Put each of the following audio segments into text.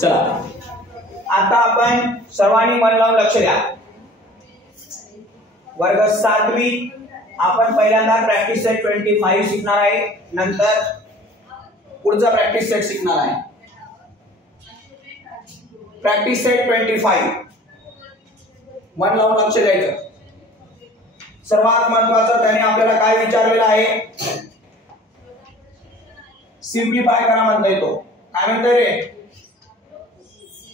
चला आता आपण सर्वांनी मन लावून लक्ष द्या. वर्ग 7वी आपण पहिल्यांदा प्रॅक्टिस सेट 25 शिकणार आहे, नंतर पुढचा प्रॅक्टिस सेट शिकणार आहे. प्रॅक्टिस सेट 25 मन लावून लक्ष द्यायचं. सर्वात महत्त्वाचं त्याने आपल्याला काय विचारलेलं आहे, सिम्प्लिफाय करा म्हणतोय. तो काय म्हणतोय रे,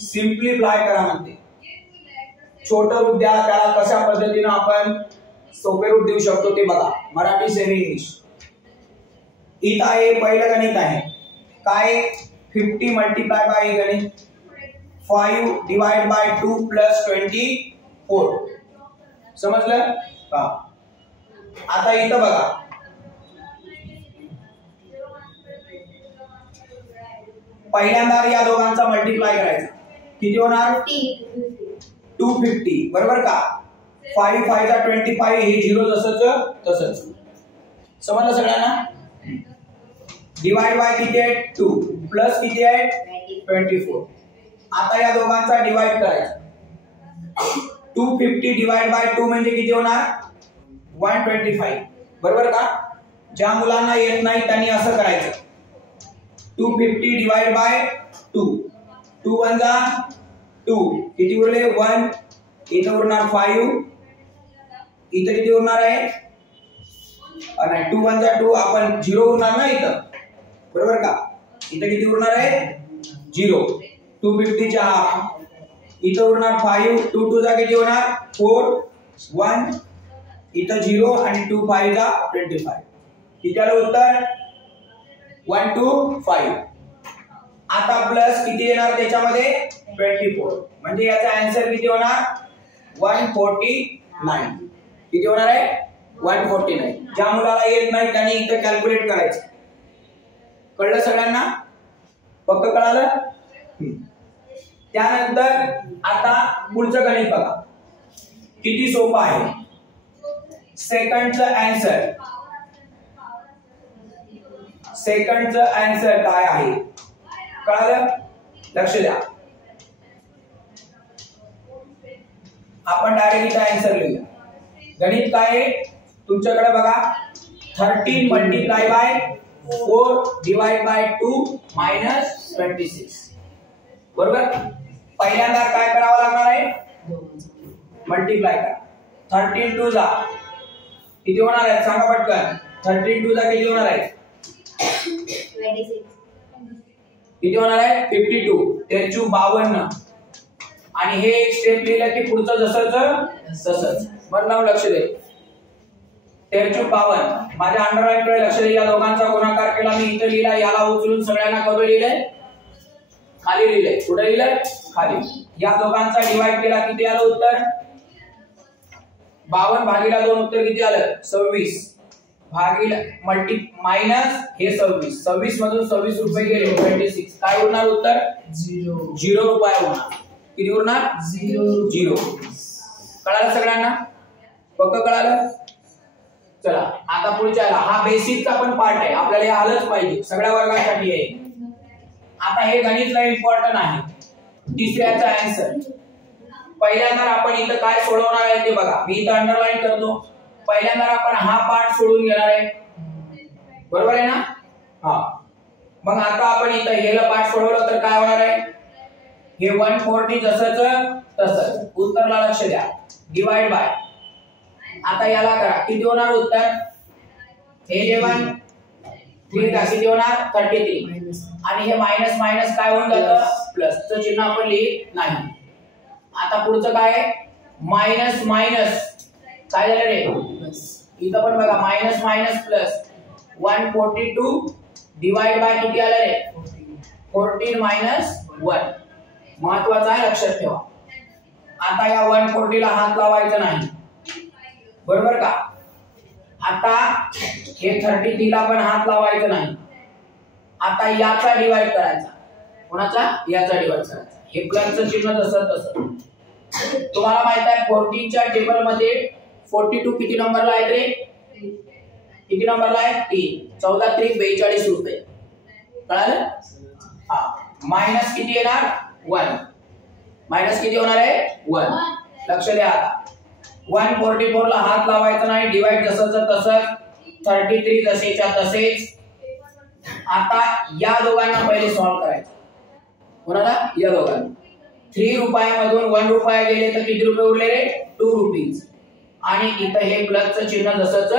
सिम्प्लिफाय करा म्हणते. छोट रूप द्या, त्याला कशा पद्धतीने आपण सोपे रूप देऊ शकतो ते बघा. Marathi semi English. इथं आहे पहिलं गणित आहे काय, 50 मल्टिप्लाय बाय गणित 5 डिवाइड बाय 2 प्लस 24. समजलं का? आता इथं बघा, पहिल्यांदा या दोघांचा मल्टिप्लाय करायचा. किती होणार, 250 बरोबर का. 5 5 चा 25, हे 0 जसंच तसंच. समजलं सगळ्यांना. डिवाइड बाय किती आहे 2 प्लस किती आहे 24. आता या दोघांचा डिवाइड करायचा. 250 डिवाइड बाय 2 म्हणजे किती होणार 125 बरोबर का. ज्या मुलांना येत नाही त्यांनी असं करायचं, 250 डिवाइड बाय 2, 2 1 जा 2, किती उरले 1, इथं उरणार 5, इथं किती उरणार आहे नाही 2 1 जा 2, आपण 0 उरणार ना इथं बरोबर का. इथं किती उरणार आहे 0, 250 च्या हाफ, इथं उरणार 5, 2 2 जा किती होणार 4, 1 इथं 0 आणि 2 5 जा 25. किती आलं उत्तर 125. आता प्लस किती येणार त्याच्यामध्ये 24, म्हणजे याचा आन्सर किती होणार 149. किती होणार आहे 149. ज्या मुलाला येत नाही त्यांनी इथं कॅल्क्युलेट करायचं. कळलं सगळ्यांना, पक्क कळालं. त्यानंतर आता पुढचं गणित बघा, किती सोपं आहे. सेकंडचं आन्सर, सेकंडचं आन्सर काय आहे कळालं, लक्ष द्या. आपण डायरेक्ट इथं आन्सर लिहूया. गणित काय आहे तुमच्याकडे बघा, 13 multiply by 4 divide by 2 minus 26 बरोबर. पहिल्यांदा काय करावं लागणार आहे मल्टिप्लाय करा. 13 2 जा किती होणार आहे सांगा पटकन. 13 2 जा किती होणार आहे 26. किती होणार आहे 52, 53 52. आणि हे एक स्टेप लिहिलं की पुढचं जसंच तसंच. मन लावून लक्ष दे. 53 52 माझ्या अंडरलाईन कडे लक्ष दे. या दोघांचा गुणाकार केला मी इथं लिहिला, याला उचलून सगळ्यांना कधी लिहिलंय खाली लिहिलंय. कुठे लिहिलंय खाली. या दोघांचा डिवाइड केला किती आलं उत्तर 52 भागीला 2 उत्तर किती आलं 26 भागीला मल्टी मायनस हे 26, 26 मधून 26 रुपये गेले 26. काय उरणार उत्तर 0 रुपये उरणार. किती उरणार 0. कळालं सगळ्यांना, पक्क कळालं. चला आता पुढच्याला, हा बेसिकचा पण पार्ट आहे, आपल्याला हे आलंच पाहिजे, सगळ्या वर्गासाठी आहे. आता हे गणित लय इम्पॉर्टंट आहे. तिसऱ्याचा आन्सर पहिल्यांदा आपण इथं काय सोडवणार आहे ते बघा. मी इथं अंडरलाईन करतो. पहिल्यांदा आपण हा पार्ट सोडून घेणार आहे बरोबर आहे ना. हा मग आता आपण इथं हेला पार्ट सोडवलं तर काय होणार आहे, हे 140 जसंच तसंच. उत्तरला लक्ष द्या. डिवाइड बाय, आता याला करा किती होणार उत्तर, हे जे 1 3 का किती होणार 33, आणि हे मायनस मायनस काय होऊन जातं प्लस चं चिन्ह आपण लिहित नाही. आता पुढचं काय मायनस मायनस काय झालं रे प्लस. इथं पण बघा minus minus plus. 142 divide by किती आलं रे 14 मायनस 1. महत्वाचं आहे लक्षात ठेवा. आता या 140 ला हात लावायचा नाही बरोबर का. आता हे 33 ला पण हात लावायचा नाही. आता याचा डिवाइड करायचा, कोणाचा याचा डिवाइड करायचा. हे प्लसचं चिन्ह जसं तसं. तुम्हाला माहित आहे 14 च्या टेबल मध्ये 42 किती नंबरला आहे रे, किती नंबरला आहे 3. 14 3 42 रुपये. कळालं. हा मायनस किती येणार 1 मायनस किती होणार आहे 1. लक्ष द्या आता 144 ला हात लावायचा नाही, डिवाइड जसंच तसंच 33 जसेच्या तसेच. आता या दोघांना पहिले सॉल्व करायचं. कोणाला या दोघांना. 3 रुपयामधून 1 रुपया गेले तर किती रुपये उरले रे 2 रुपीज. आणि इथं हे प्लसचं चिन्ह जसंच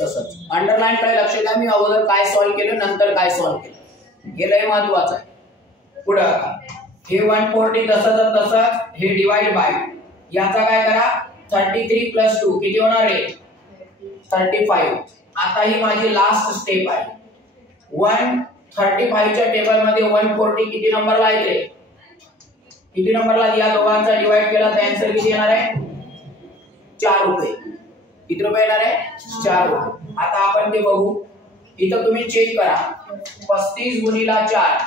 तसंच. अंडरलाईन काय लक्ष द्या, मी अगोदर काय सॉल्व केलं नंतर काय सॉल्व केलं हे लय महत्वाचं आहे. पुढे हे 140 तसंच तसंच हे डिवाइड बाय याचा काय करा 33 प्लस 2 किती होणार आहे 35. आता ही माझी लास्ट स्टेप आहे. 135 च्या टेबल मध्ये 140 किती नंबरला येते किती नंबरला या दोघांचा डिवाइड केला तर आन्सर किती येणार आहे 4 रुपये. किती रुपये येणार आहे 4 रुपये. आता आपण ते बघू. इथं तुम्ही चेक करा 35 गुणिला 4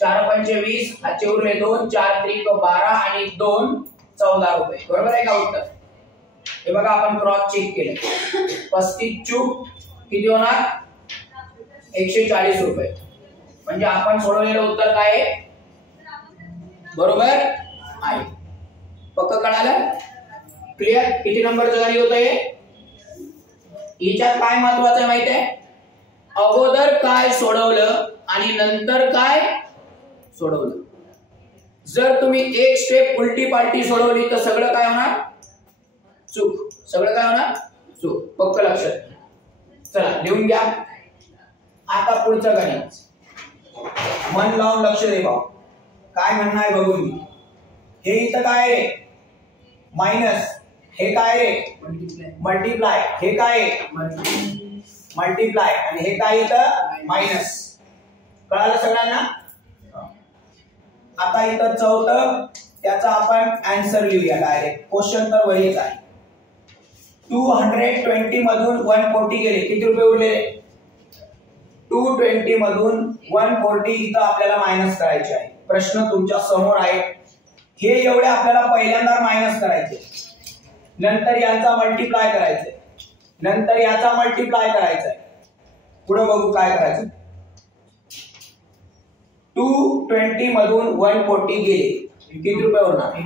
4 पंचे 20 हातचे उरले 2 4 त्रिक 12 आणि 2 14 रुपये. बरोबर आहे का उत्तर. हे बघा आपण क्रॉस चेक केलं 35 चूक किती होणार 140 रुपये. म्हणजे आपण सोडवलेलं उत्तर काय आहे बरोबर आहे. पक्क कळालं क्लिअर. किती नंबरचं झाली होतं हे. याच्यात काय महत्वाचं आहे माहिती आहे अगोदर काय सोडवलं आणि नंतर काय सोडवलं. जर तुम्ही एक स्टेप उलटी पालटी सोडवली तर सगळं काय होणार चूक. सगळं काय होणार चूक. पक्क लक्षात. चला लिहून घ्या. आता पुढचं गणित मन लावून लक्ष दे भाऊ. काय म्हणणं आहे बघून मी. हे इथं काय आहे मायनस, हे काय आहे मल्टिप्लाय, हे काय आहे मल्टिप्लाय आणि हे काय इथं मायनस. कळालं सगळ्यांना. आता इथं चौथं त्याचा आपण आन्सर लिहूया डायरेक्ट. क्वेश्चन तर वरीच आहे. 220 मधून 140 गेले किती रुपये उरले 220 मधून 140 इथं आपल्याला मायनस करायचे आहे. प्रश्न तुमच्या समोर आहे. हे एवढे आपल्याला पहिल्यांदा मायनस करायचे, नंतर यांचा मल्टिप्लाय करायचे, नंतर याचा मल्टिप्लाय करायचा. पुढे बघू काय करायचं. 220 मधून 140 गेले किती रुपये होणार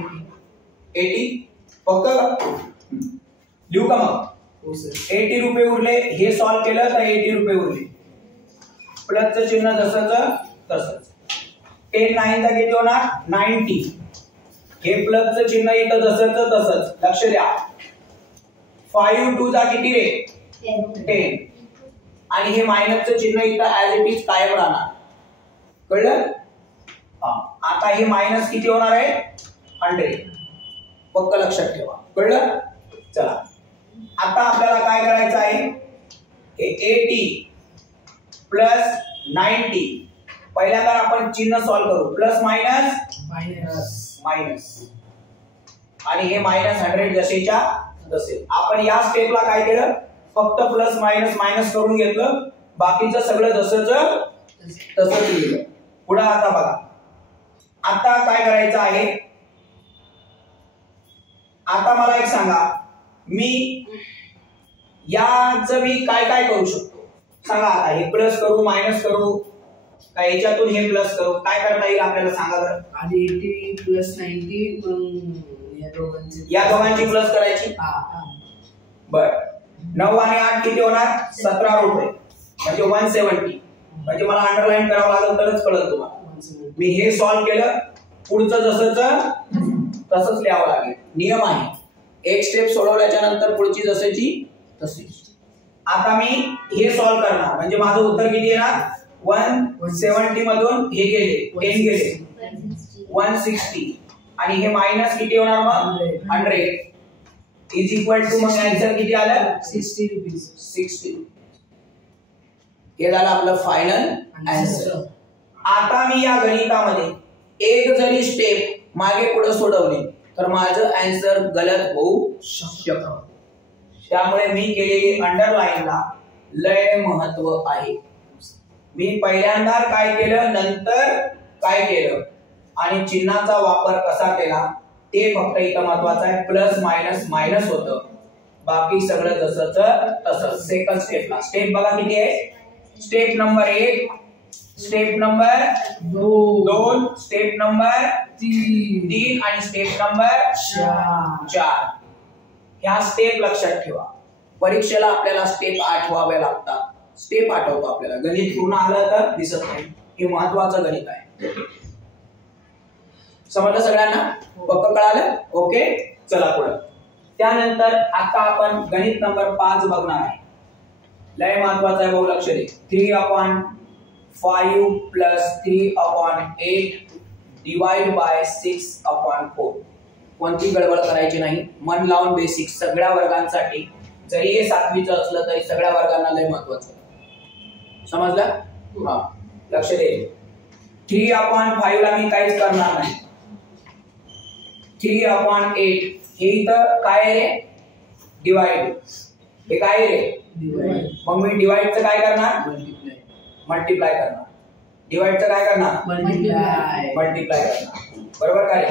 80. पक्क लिहू का मग 80 रुपये उरले. हे सॉल्व केलं तर 80 रुपये उरले. प्लसचं चिन्ह जसंच तसंच. 10 9 चा किती होणार 90. हे प्लसचं चिन्ह इथं जसंच तसंच. लक्ष द्या 5 2 चा किती रे 10 आणि हे मायनसचं चिन्ह इथं ऍज इट इज कायम राहणार. कळलं. आता हे मायनस किती होणार आहे 100. पक्क लक्षात ठेवा. कळलं. चला आता आपल्याला काय करायचं आहे हे 80 प्लस 90. पहिल्यांदा आपण चिन्ह सॉल्व करू. प्लस मायनस मायनस मायनस आणि हे मायनस 100 जसेच्या तसे. आपण या स्टेपला काय केलं फक्त प्लस मायनस मायनस करून घेतलं. बाकीचं सगळं जसंच तसंच लिहिलं. पुढे आता बघा. आता काय करायचं आहे. आता मला एक सांगा मी याचं मी काय काय करू शकतो सांगा. आता हे प्लस करू मायनस करू काय याच्यातून हे प्लस करू काय करता येईल आपल्याला सांगा बरं. आधी 80 प्लस 90 मग या दोघांची प्लस करायची. बर 9 आणि 8 किती होणार 17 रुपये म्हणजे 170. म्हणजे मला अंडरलाईन करावं लागेल तरच कळत तुम्हाला. मी हे सॉल्व केलं. पुढचं जसंच तसंच लिहावं लागेल. नियम आहे एक स्टेप सोडवल्याच्या नंतर पुढची जसेची तशी. आता मी हे सॉल्व करणार म्हणजे माझं उत्तर किती येणार 170 मधून हे गेले 10 गेले 160 आणि हे मायनस किती होणार मग 100 इज इक्वल टू मग आन्सर किती आलं 60 रुपीज 60. हे झालं आपलं फायनल आन्सर. आता मी या गणितामध्ये एक जरी स्टेप मागे पुढे सोडवली तर माझं आन्सर गलत होऊ शकतं. त्यामुळे मी केलेली अंडरलाईनला लय महत्व आहे. मी पहिल्यांदा काय केलं नंतर काय केलं आणि चिन्हाचा वापर कसा केला ते फक्त इथं महत्वाचं आहे. प्लस मायनस मायनस होतं बाकी सगळं जसंच तसंच. सेकंड स्टेपला स्टेप बघा किती आहे. Step number 1 step number 2, step number 3 3 आणि स्टेप नंबर 4. ह्या स्टेप लक्षात ठेवा. परीक्षेला आपल्याला स्टेप आठवाव्या लागतात. स्टेप आठवतो आपल्याला. गणित पूर्ण आलं तर दिसत नाही. हे महत्वाचं गणित आहे. समजलं सगळ्यांना? पक्क कळालं? ओके, चला पुढे. त्यानंतर आता आपण गणित नंबर 5 बघणार आहे. लय महत्वाचा आहे, भाऊ लक्ष दे. 3/5 प्लस 3/8 डिवाइड बाय 6/4. कोणती गडबड करायची नाही. मन लावून बेसिक सगळ्या वर्गांसाठी, जरी हे 7वीचं असलं तरी सगळ्या वर्गांना लय महत्वाचं. समजलं? हा, लक्ष दे. 3/5 ला मी काहीच करणार नाही. 3/8 हे इथं काय आहे रे? डिवाइड. हे काय आहे रे? मग मी डिवाइडचं काय करणार? मल्टिप्लाय करणार. डिवाइडचं काय करणार? मल्टिप्लाय करणार. बरोबर काय?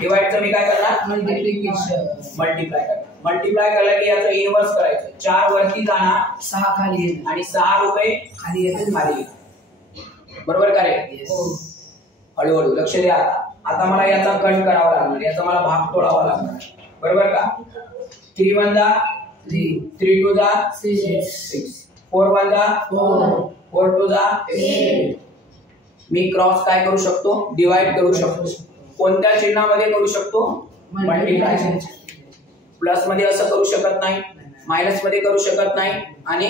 डिवाइडचं मी काय करणार? मल्टिप्लाय करणार. मल्टिप्लाय केलं की याचं इनवर्स करायचं. 4 वरती जाणार, 6 खाली येणार आणि 6 रुपये खाली येणार. खाली. बरोबर काय? हळूहळू लक्ष द्या. आता मला याचा कट करावा लागणार, याचा मला भाग तोडावा लागणार. बरोबर का? 3 1 जा 3 3 2 जा 6 4 1 जा 4 4 2 जा 8. मी क्रॉस काय करू शकतो? डिवाइड करू शकतो. कोणत्या चिन्हामध्ये करू शकतो? मल्टिप्लाय. प्लस मध्ये असं करू शकत नाही, मायनस मध्ये करू शकत नाही, आणि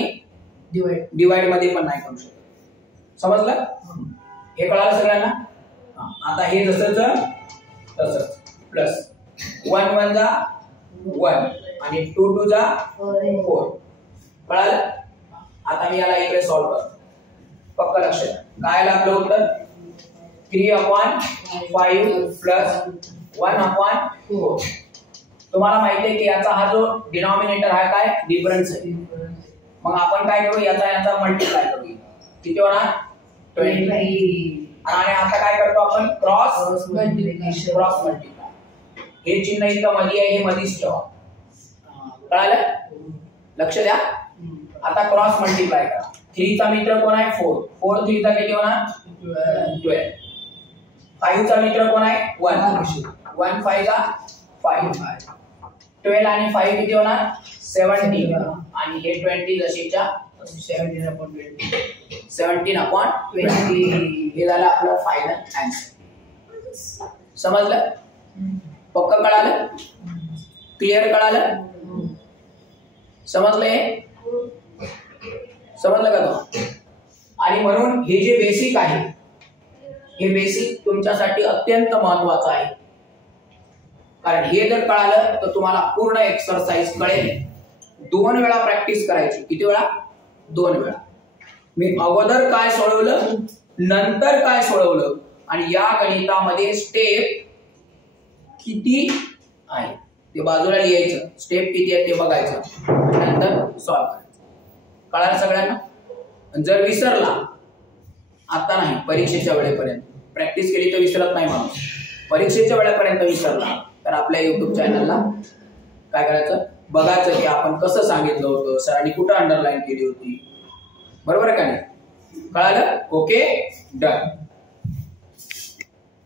डिवाइड मध्ये पण नाही करू शकत. समजलं? हे कळालं सगळ्यांना? आता हे जसंच तसंच. प्लस 1 1 जा 1 आणि 2 2 जा 4. कळालं? आता मी याला इकडे सॉल्व्ह करतो. पक्क लक्ष द्या. काय लागलं उत्तर? 3/5 प्लस 1/4. तुम्हाला माहिती आहे की याचा हा जो डिनॉमिनेटर आहे काय? डिफरन्स आहे. मग आपण काय करू? याचा मल्टिप्लाय करू. किती होणार? 20. आणि आता काय करतो आपण? Cross multiply. हे चिन्ह इथं मध्ये आहे, हे मध्येच ठेवा. कळालं? लक्ष द्या. आता क्रॉस मल्टिप्लाय करा. 3 चा मित्र कोण आहे? 4. 4 3 चा किती होणार? 12. 5 चा मित्र कोण आहे? 1. 1 5 चा 5. 12 आणि 5 किती होणार? 17. आणि हे 20 जशीच्या 17/20. हे झालं आपलं फायनल आन्सर. समजलं? पक्क कळालं? क्लिअर कळालं? समजलं? समजलं का तो? आणि म्हणून हे जे बेसिक आहे, हे बेसिक तुमच्यासाठी अत्यंत महत्वाचं आहे. कारण हे जर कळालं तर तुम्हाला पूर्ण एक्सरसाइज कळेल. 2 वेळा प्रॅक्टिस करायची. किती वेळा? 2 वेळा. मी अगोदर काय सोडवलं, नंतर काय सोडवलं, आणि या गणितामध्ये स्टेप किती आहे ते बाजूला लिहायचं. स्टेप किती आहे ते बघायचं, नंतर सॉल्व्ह करायचं. कळालं सगळ्यांना? जर विसरला, आता नाही, परीक्षेच्या वेळेपर्यंत प्रॅक्टिस केली तर विसरत नाही माणूस. परीक्षेच्या वेळेपर्यंत विसरला तर आपल्या YouTube चॅनलला काय करायचं? बघायचं की आपण कसं सांगितलं होतं, सरांनी कुठं अंडरलाईन केली होती. बरोबर का नाही? कळालं? Okay, done.